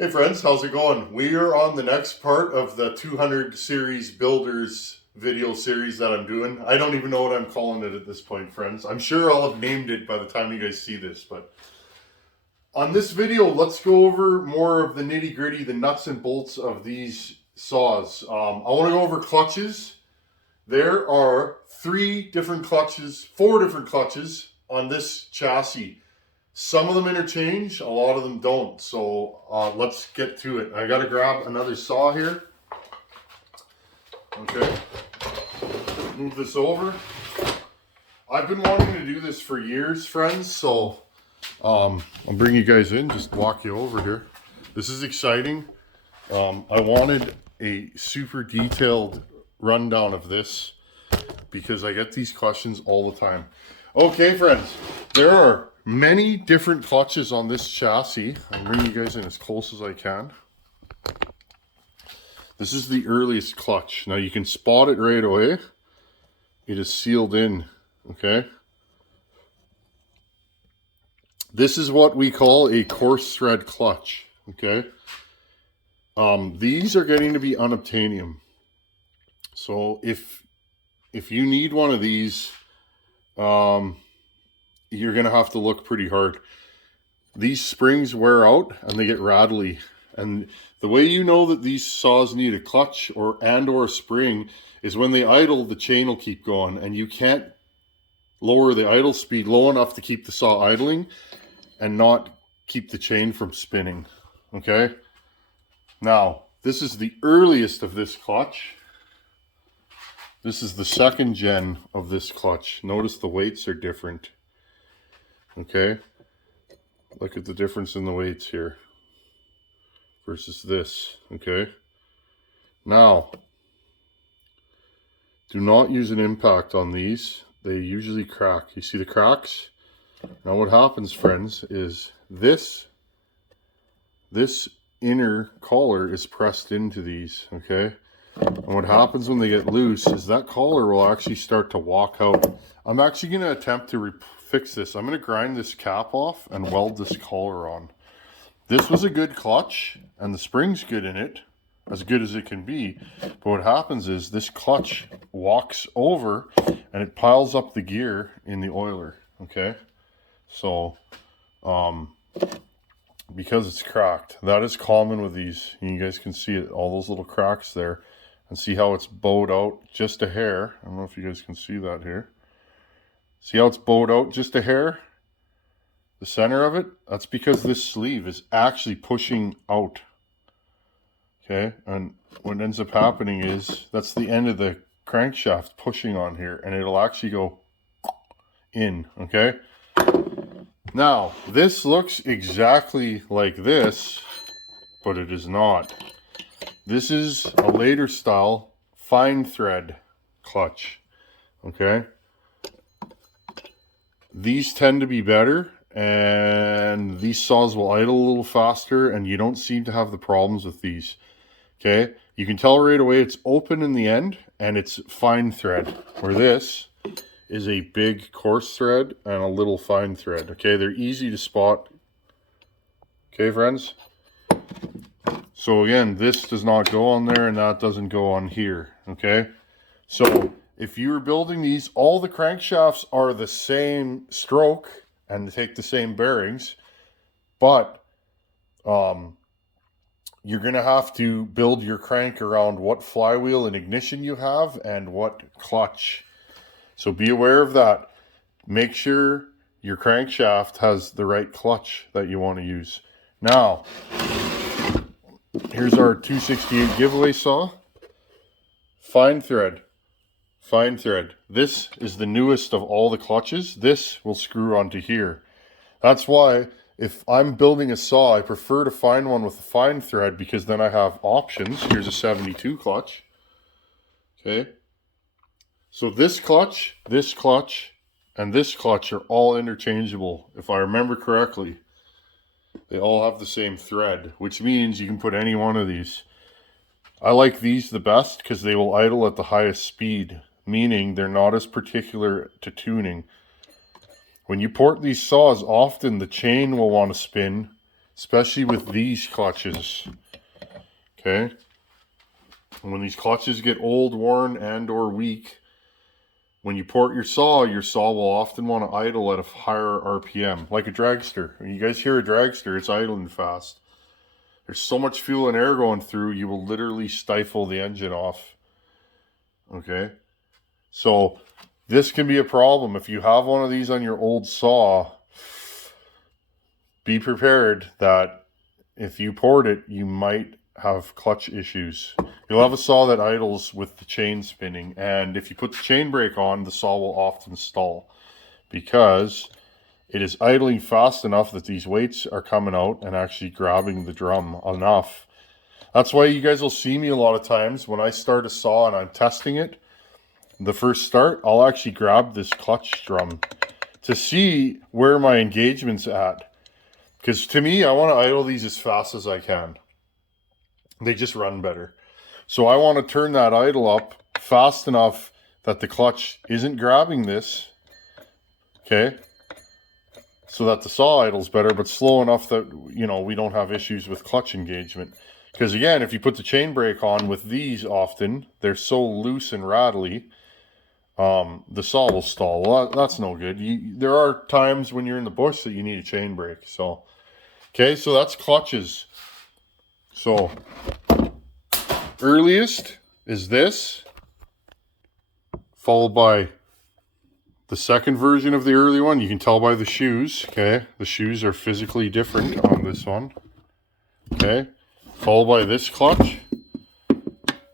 Hey friends, how's it going? We are on the next part of the 200 series builders video series that I'm doing. I don't even know what I'm calling it at this point, friends. I'm sure I'll have named it by the time you guys see this, but on this video, let's go over more of the nitty gritty, the nuts and bolts of these saws. I want to go over clutches. There are four different clutches on this chassis. Some of them interchange, a lot of them don't. So let's get to it. I gotta grab another saw here. Okay, move this over. I've been wanting to do this for years, friends, so I'll bring you guys in, just walk you over here. This is exciting. I wanted a super detailed rundown of this because I get these questions all the time. Okay, friends, there are many different clutches on this chassis. I'm bringing you guys in as close as I can. This is the earliest clutch. Now you can spot it right away. It is sealed in, okay? This is what we call a coarse thread clutch, okay? These are getting to be unobtainium. So if you need one of these, you're going to have to look pretty hard. These springs wear out and they get rattly. And the way you know that these saws need a clutch or a spring is when they idle, the chain will keep going. And you can't lower the idle speed low enough to keep the saw idling and not keep the chain from spinning. Okay? Now, this is the earliest of this clutch. This is the second gen of this clutch. Notice the weights are different. Okay, look at the difference in the weights here versus this. Okay, now do not use an impact on these. They usually crack. You see the cracks? Now what happens, friends, is this inner collar is pressed into these. Okay, and what happens when they get loose is that collar will actually start to walk out. I'm actually going to attempt to fix this. I'm going to grind this cap off and weld this collar on. This was a good clutch and the spring's good in it, as good as it can be. But what happens is this clutch walks over and it piles up the gear in the oiler. Okay, so because it's cracked, that is common with these. You guys can see it, all those little cracks there, and see how it's bowed out just a hair. I don't know if you guys can see that here. See how it's bowed out just a hair? The center of it? That's because this sleeve is actually pushing out. Okay, and what ends up happening is that's the end of the crankshaft pushing on here, and it'll actually go in. Okay, now this looks exactly like this, but it is not. This is a later style fine thread clutch. Okay, these tend to be better, and these saws will idle a little faster, and you don't seem to have the problems with these. Okay, you can tell right away it's open in the end and it's fine thread, where this is a big coarse thread and a little fine thread. Okay, they're easy to spot. Okay, friends, so again, this does not go on there and that doesn't go on here. Okay, so if you were building these, all the crankshafts are the same stroke and they take the same bearings, but you're going to have to build your crank around what flywheel and ignition you have and what clutch. So be aware of that. Make sure your crankshaft has the right clutch that you want to use. Now, here's our 268 giveaway saw. Fine thread. Fine thread. This is the newest of all the clutches. This will screw onto here. That's why if I'm building a saw, I prefer to find one with a fine thread because then I have options. Here's a 72 clutch. Okay. So this clutch, and this clutch are all interchangeable. If I remember correctly, they all have the same thread, which means you can put any one of these. I like these the best because they will idle at the highest speed, meaning they're not as particular to tuning. When you port these saws, often the chain will want to spin especially with these clutches. Okay. And when these clutches get old, worn, and or weak, when you port your saw will often want to idle at a higher RPM, like a dragster. When you guys hear a dragster, it's idling fast. There's so much fuel and air going through, you will literally stifle the engine off. Okay? So this can be a problem. If you have one of these on your old saw, be prepared that if you port it, you might have clutch issues. You'll have a saw that idles with the chain spinning, and if you put the chain brake on, the saw will often stall because it is idling fast enough that these weights are coming out and actually grabbing the drum enough. That's why you guys will see me a lot of times when I start a saw and I'm testing it. The first start, I'll actually grab this clutch drum to see where my engagement's at. Because to me, I want to idle these as fast as I can. They just run better. So I want to turn that idle up fast enough that the clutch isn't grabbing this. Okay. So that the saw idles better, but slow enough that, you know, we don't have issues with clutch engagement. Because again, if you put the chain brake on with these often, they're so loose and rattly, the saw will stall. Well, that's no good. There are times when you're in the bush that you need a chain brake. So, okay, so that's clutches. So, earliest is this, followed by the second version of the early one. You can tell by the shoes, okay? The shoes are physically different on this one, okay? Followed by this clutch.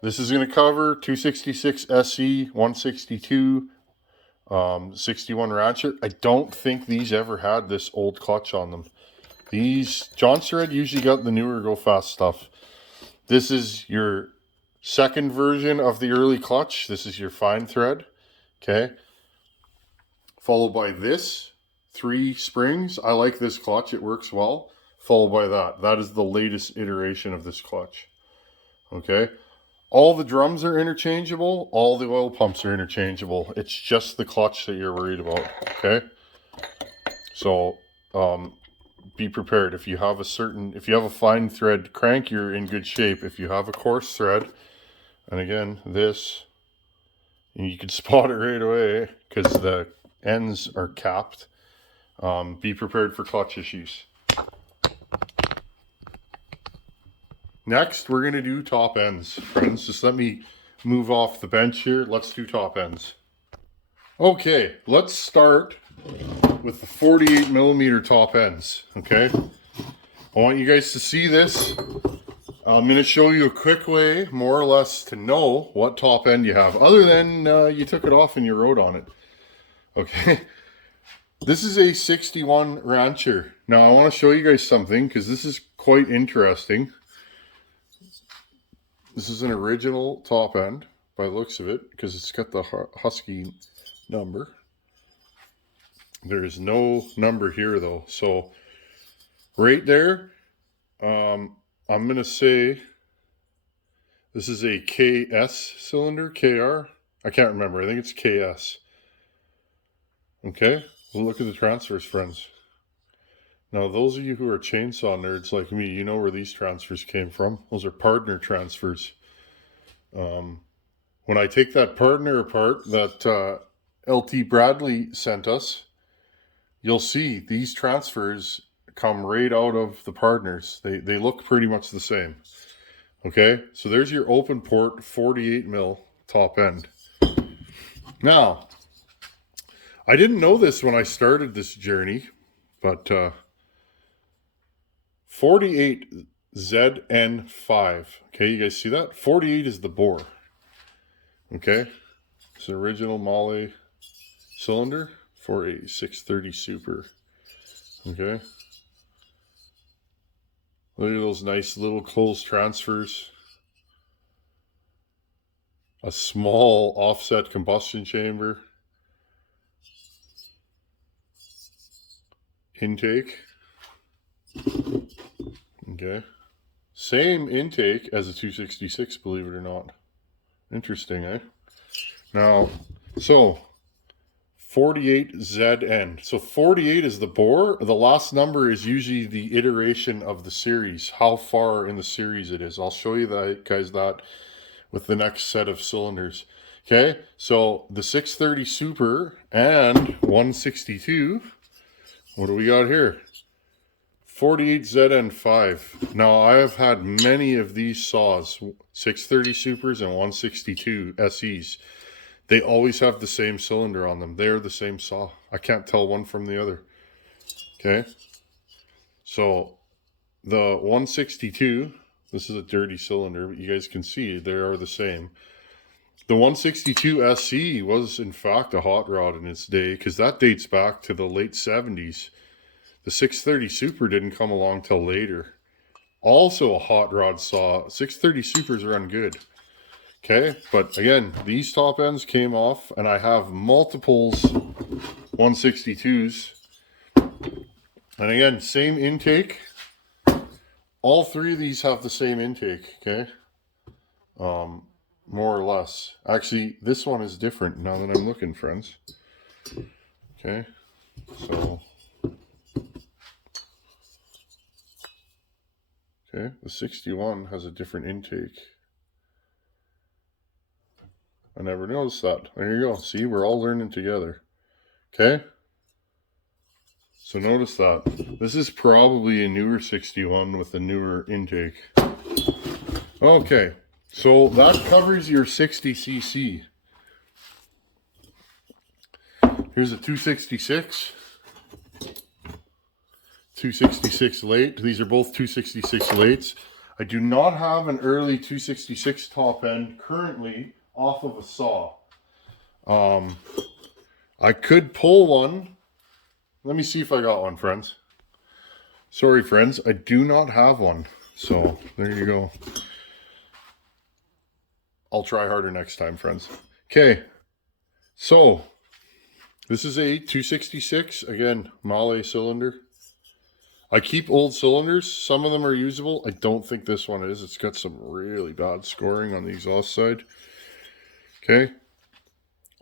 This is going to cover 266 SE, 162, 61 Ratchet. I don't think these ever had this old clutch on them. These, Johnson Red usually got the newer Go Fast stuff. This is your second version of the early clutch. This is your fine thread, okay? Followed by this, 3 springs. I like this clutch, it works well. Followed by that. That is the latest iteration of this clutch, okay? All the drums are interchangeable. All the oil pumps are interchangeable. It's just the clutch that you're worried about, okay? So, be prepared. If you have a fine thread crank, you're in good shape. If you have a coarse thread, and again, this, and you can spot it right away because the ends are capped, be prepared for clutch issues. Next, we're going to do top ends, friends. Just let me move off the bench here. Let's do top ends. Okay, let's start with the 48 millimeter top ends, okay? I want you guys to see this. I'm going to show you a quick way, more or less, to know what top end you have, other than you took it off and you rode on it, okay? This is a 61 Rancher. Now, I want to show you guys something, because this is quite interesting. This is an original top end, by the looks of it, because it's got the Husky number. There is no number here, though. So, right there, I'm going to say this is a KS cylinder, KR. I can't remember. I think it's KS. Okay, well, look at the transfers, friends. Now, those of you who are chainsaw nerds like me, you know where these transfers came from. Those are partner transfers. When I take that partner apart that LT Bradley sent us, you'll see these transfers come right out of the partners. They look pretty much the same. Okay, so there's your open port 48 mil top end. Now, I didn't know this when I started this journey, but 48 ZN5. Okay, you guys see that? 48 is the bore. Okay, it's an original Mahle cylinder, 48 630 Super. Okay, look at those nice little closed transfers. A small offset combustion chamber. Intake. Okay. Same intake as a 266, believe it or not. Interesting, eh? Now, so 48ZN. So 48 is the bore. The last number is usually the iteration of the series, how far in the series it is. I'll show you that, guys, that with the next set of cylinders. Okay, so the 630 Super and 162. What do we got here? 48ZN5. Now, I have had many of these saws, 630 Supers and 162 SEs. They always have the same cylinder on them. They're the same saw. I can't tell one from the other. Okay. So the 162, this is a dirty cylinder, but you guys can see they are the same. The 162 SE was in fact a hot rod in its day, because that dates back to the late 70s. The 630 Super didn't come along till later. Also a hot rod saw. 630 Supers run good. Okay, but again, these top ends came off, and I have multiples 162s. And again, same intake. All three of these have the same intake, okay? More or less. Actually, this one is different now that I'm looking, friends. Okay, so... Okay, the 61 has a different intake. I never noticed that. There you go. See, we're all learning together. Okay? So notice that. This is probably a newer 61 with a newer intake. Okay, so that covers your 60cc. Here's a 266. 266 late. These are both 266 lates. I do not have an early 266 top end currently off of a saw. I could pull one. Let me see if I got one, friends. Sorry, friends, I do not have one. So there you go. I'll try harder next time, friends. Okay, so this is a 266, again, Mahle cylinder. I keep old cylinders. Some of them are usable. I don't think this one is. It's got some really bad scoring on the exhaust side. Okay,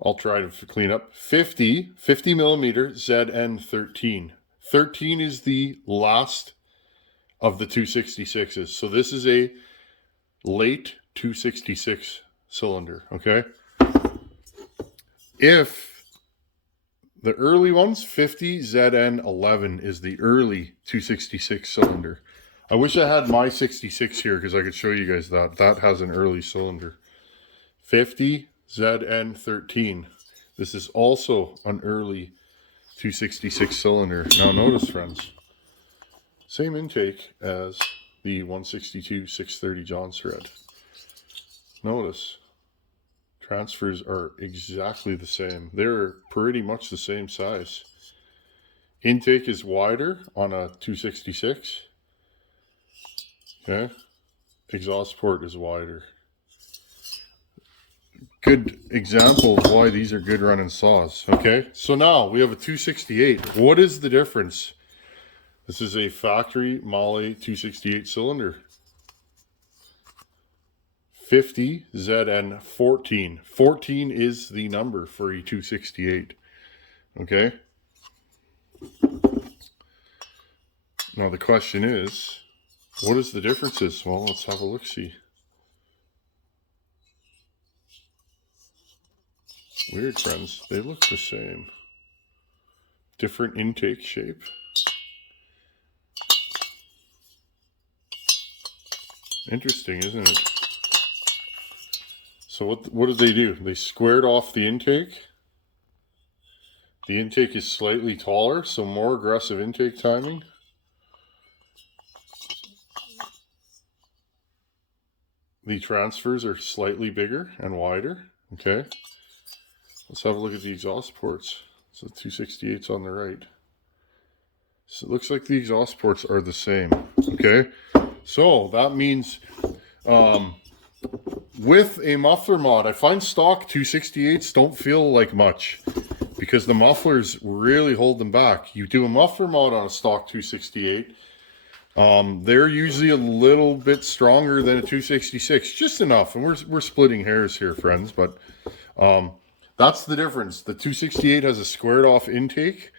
I'll try to clean up. 50 millimeter ZN13. 13 is the last of the 266s. So this is a late 266 cylinder, okay? If the early ones, 50 ZN11 is the early 266 cylinder. I wish I had my 66 here because I could show you guys that. That has an early cylinder. 50 ZN13. This is also an early 266 cylinder. Now notice, friends, same intake as the 162 630 John's thread. Notice, transfers are exactly the same. They're pretty much the same size. Intake is wider on a 266. Okay. Exhaust port is wider. Good example of why these are good running saws. Okay. So now we have a 268. What is the difference? This is a factory Mahle 268 cylinder. 50 ZN14. 14 is the number for a 268. Okay. Now the question is, what is the differences? Well, let's have a look-see. Weird, friends. They look the same. Different intake shape. Interesting, isn't it? So what did they do? They squared off the intake. The intake is slightly taller, so more aggressive intake timing. The transfers are slightly bigger and wider. Okay. Let's have a look at the exhaust ports. So 268's on the right. So it looks like the exhaust ports are the same. Okay. So that means with a muffler mod, I find stock 268s don't feel like much because the mufflers really hold them back. You do a muffler mod on a stock 268, they're usually a little bit stronger than a 266, just enough. And we're splitting hairs here, friends, but That's the difference. The 268 has a squared off intake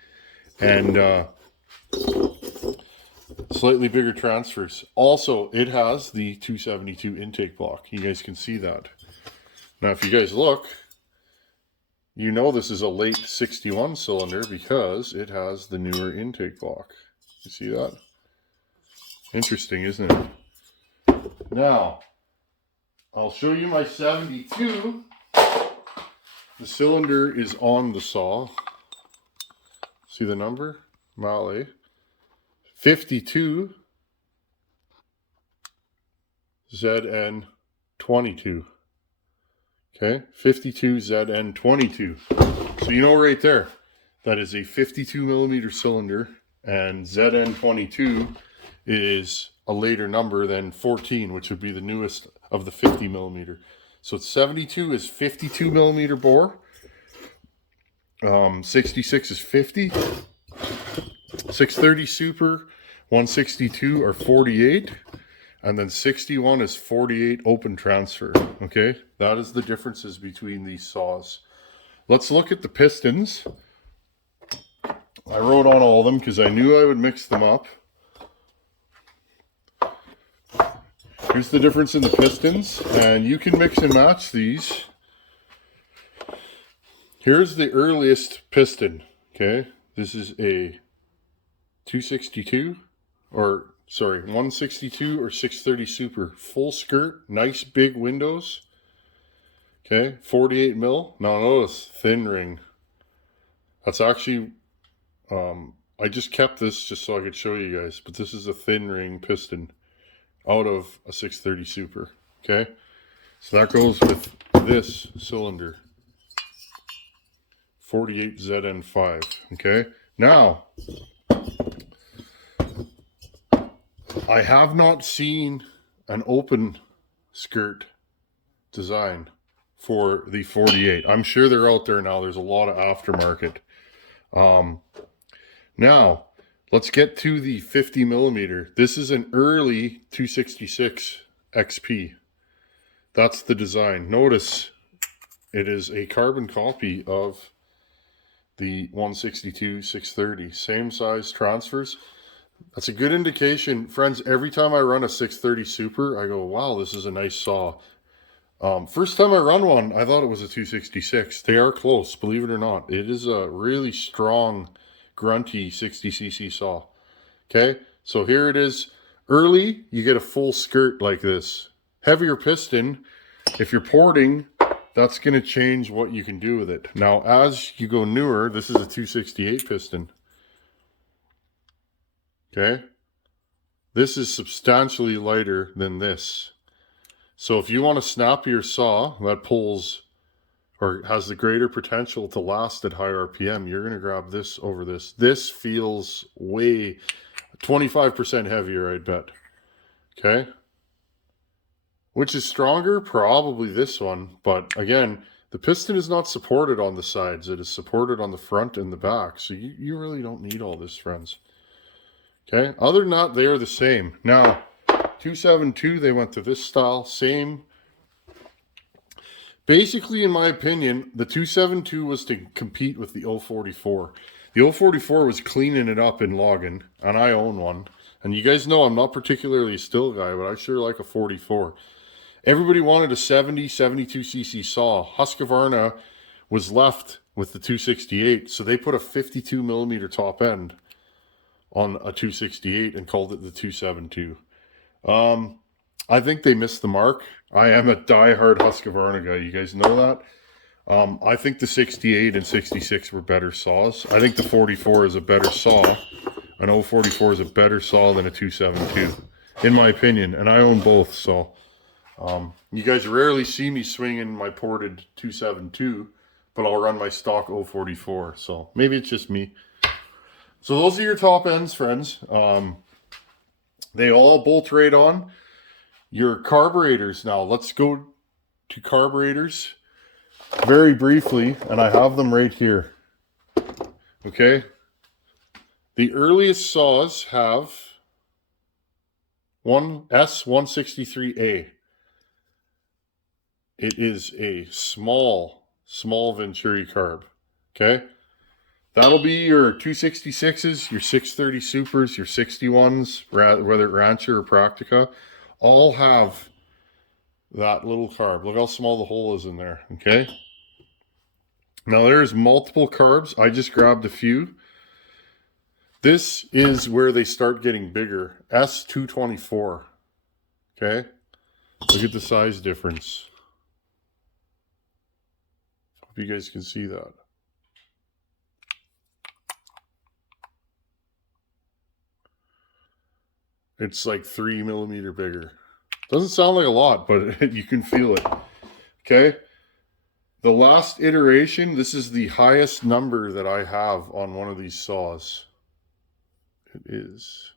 and slightly bigger transfers. Also, it has the 272 intake block. You guys can see that. Now, if you guys look, you know this is a late 61 cylinder because it has the newer intake block. You see that? Interesting, isn't it? Now, I'll show you my 72. The cylinder is on the saw. See the number? Male. 52 ZN22. Okay, 52 ZN22. So you know right there, that is a 52 millimeter cylinder, and ZN22 is a later number than 14, which would be the newest of the 50 millimeter. So 72 is 52 millimeter bore. 66 is 50. 630 Super, 162 are 48. And then 61 is 48 open transfer. Okay, that is the differences between these saws. Let's look at the pistons. I wrote on all of them because I knew I would mix them up. Here's the difference in the pistons, and you can mix and match these. Here's the earliest piston. Okay, this is a 262 or sorry, 162 or 630 Super. Full skirt, nice big windows. Okay, 48 mil. Now notice, thin ring. That's actually, I just kept this just so I could show you guys, but this is a thin ring piston out of a 630 Super. Okay, so that goes with this cylinder. 48 ZN5. Okay, now, I have not seen an open skirt design for the 48. I'm sure they're out there now. There's a lot of aftermarket. Now, let's get to the 50 millimeter. This is an early 266 XP. That's the design. Notice it is a carbon copy of the 162 630. Same size transfers. That's a good indication. Friends, every time I run a 630 Super, I go, wow, this is a nice saw. First time I run one, I thought it was a 266. They are close, believe it or not. It is a really strong, grunty 60cc saw. Okay, so here it is. Early, you get a full skirt like this. Heavier piston, if you're porting, that's going to change what you can do with it. Now, as you go newer, this is a 268 piston. Okay, this is substantially lighter than this. So if you want a snappier saw that pulls or has the greater potential to last at high RPM, you're going to grab this over this. This feels way 25% heavier, I'd bet. Okay, which is stronger? Probably this one. But again, the piston is not supported on the sides. It is supported on the front and the back. So you really don't need all this, friends. Okay, other than that, they are the same. Now, 272, they went to this style, same. Basically, in my opinion, the 272 was to compete with the 044. The 044 was cleaning it up in logging, and I own one. And you guys know I'm not particularly a still guy, but I sure like a 44. Everybody wanted a 70, 72cc saw. Husqvarna was left with the 268, so they put a 52 millimeter top end on a 268 and called it the 272. I think they missed the mark. I am a diehard Husqvarna guy. You guys know that. I think the 68 and 66 were better saws. I think the 44 is a better saw. An 044 is a better saw than a 272, in my opinion. And I own both, so you guys rarely see me swinging my ported 272, but I'll run my stock 044. So maybe it's just me. So those are your top ends, friends. They all bolt right on. Your carburetors now. Let's go to carburetors very briefly, and I have them right here. Okay. The earliest saws have one S163A. It is a small small Venturi carb. Okay? That'll be your 266s, your 630 Supers, your 61s, whether Rancher or Practica, all have that little carb. Look how small the hole is in there, okay? Now there's multiple carbs. I just grabbed a few. This is where they start getting bigger. S224, okay? Look at the size difference. Hope you guys can see that. It's like 3 millimeter bigger. Doesn't sound like a lot, but you can feel it. Okay. The last iteration, this is the highest number that I have on one of these saws. It is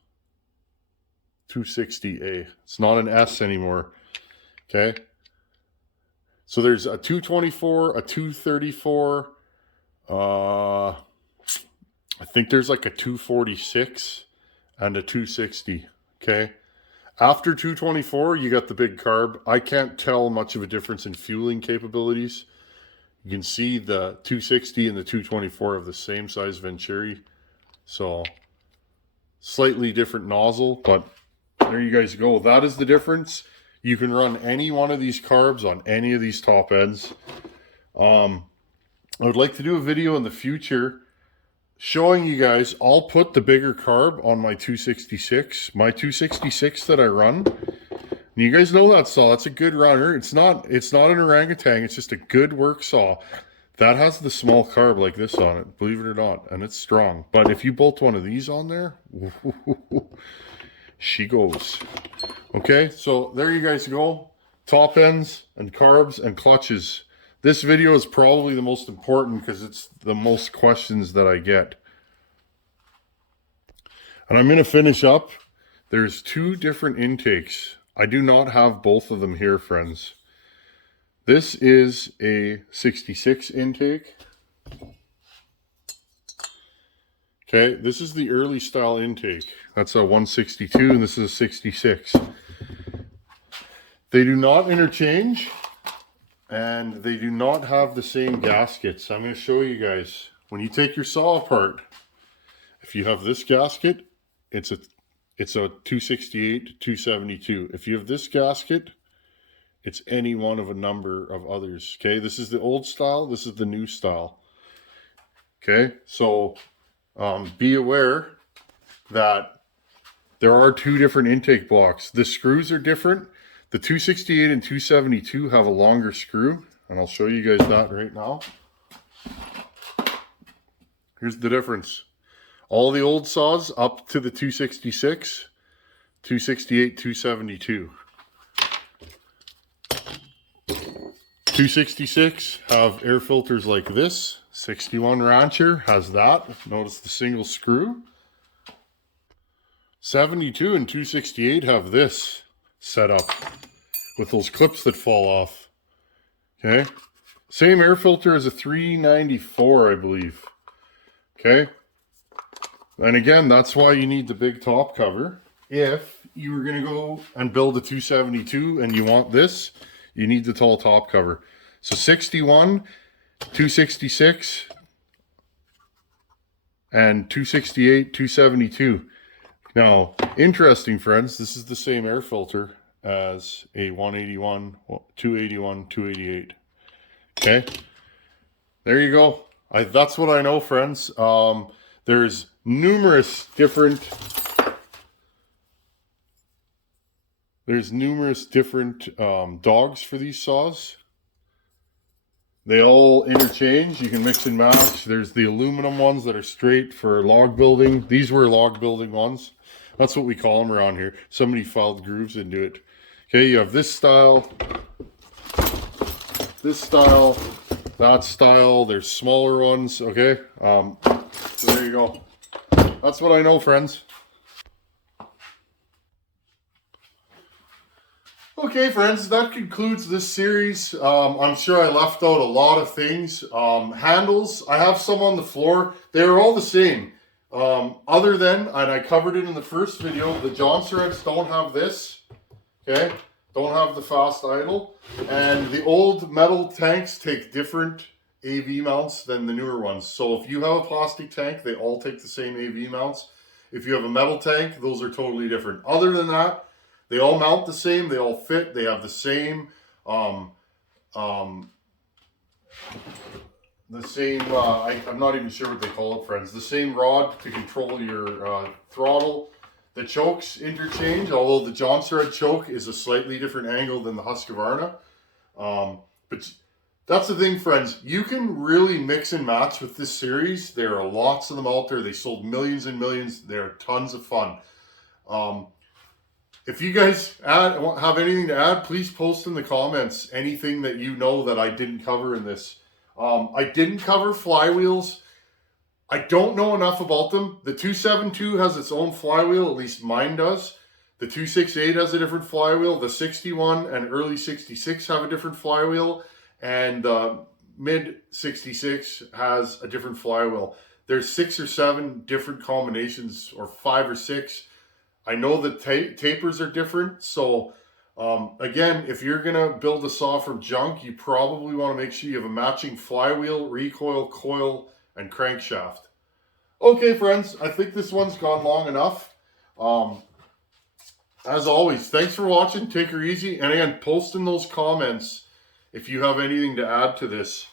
260A. It's not an S anymore. Okay. So there's a 224, a 234. I think there's like a 246 and a 260. Okay. After 224, you got the big carb. I can't tell much of a difference in fueling capabilities. You can see the 260 and the 224 have the same size Venturi. So, slightly different nozzle, but there you guys go. That is the difference. You can run any one of these carbs on any of these top ends. I would like to do a video in the future showing you guys. I'll put the bigger carb on my 266. My 266 that I run. And you guys know that saw. That's a good runner. It's not an orangutan. It's just a good work saw. That has the small carb like this on it, believe it or not. And it's strong. But if you bolt one of these on there, she goes. Okay, so there you guys go. Top ends and carbs and clutches. This video is probably the most important because it's the most questions that I get. And I'm going to finish up. There's two different intakes. I do not have both of them here, friends. This is a 66 intake. Okay, this is the early style intake. That's a 162 and this is a 66. They do not interchange. And they do not have the same gaskets. I'm going to show you guys. When you take your saw apart, if you have this gasket, it's a 268, 272. If you have this gasket, it's any one of a number of others. Okay, this is the old style. This is the new style. Okay, so be aware that there are two different intake blocks. The screws are different. The 268 and 272 have a longer screw, and I'll show you guys that right now. Here's the difference. All the old saws up to the 266, 268, 272. 266 have air filters like this. 61 Rancher has that. Notice the single screw. 72 and 268 have this set up with those clips that fall off. Okay, same air filter as a 394, I believe. Okay, and again, that's why you need the big top cover. If you were going to go and build a 272 and you want this, you need the tall top cover. So 61, 266, and 268, 272. Now, interesting, friends, this is the same air filter as a 181, 281, 288. Okay, there you go. That's what I know, friends. There's numerous different dogs for these saws. They all interchange. You can mix and match. There's the aluminum ones that are straight for log building. These were log building ones. That's what we call them around here. Somebody filed grooves into it. Okay, you have this style, that style. There's smaller ones. Okay, so there you go. That's what I know, friends. Okay, friends, that concludes this series. I'm sure I left out a lot of things. Handles, I have some on the floor. They're all the same. Other than, and I covered it in the first video, the Johnson's don't have this. Don't have the fast idle. And the old metal tanks take different AV mounts than the newer ones. So if you have a plastic tank, they all take the same AV mounts. If you have a metal tank, those are totally different. Other than that, they all mount the same, they all fit, they have the same I'm not even sure what they call it, friends. The same rod to control your throttle. The chokes interchange, although the John thread choke is a slightly different angle than the Husqvarna. But that's the thing, friends. You can really mix and match with this series. There are lots of them out there. They sold millions and millions. They're tons of fun. If you guys have anything to add, please post in the comments anything that you know that I didn't cover in this. I didn't cover flywheels. I don't know enough about them. The 272 has its own flywheel, at least mine does. The 268 has a different flywheel. The 61 and early 66 have a different flywheel. And the mid 66 has a different flywheel. There's 6 or 7 different combinations, or 5 or 6. I know the tapers are different. So again, if you're gonna build a saw from junk, you probably want to make sure you have a matching flywheel, recoil, coil, and crankshaft. Okay, friends, I think this one's gone long enough. As always, thanks for watching. Take her easy. And again, post in those comments if you have anything to add to this.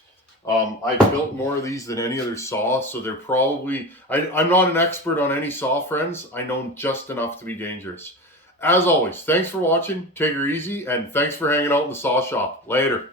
I've built more of these than any other saw, so they're probably... I'm not an expert on any saw, friends. I know just enough to be dangerous. As always, thanks for watching. Take her easy, and thanks for hanging out in the saw shop. Later.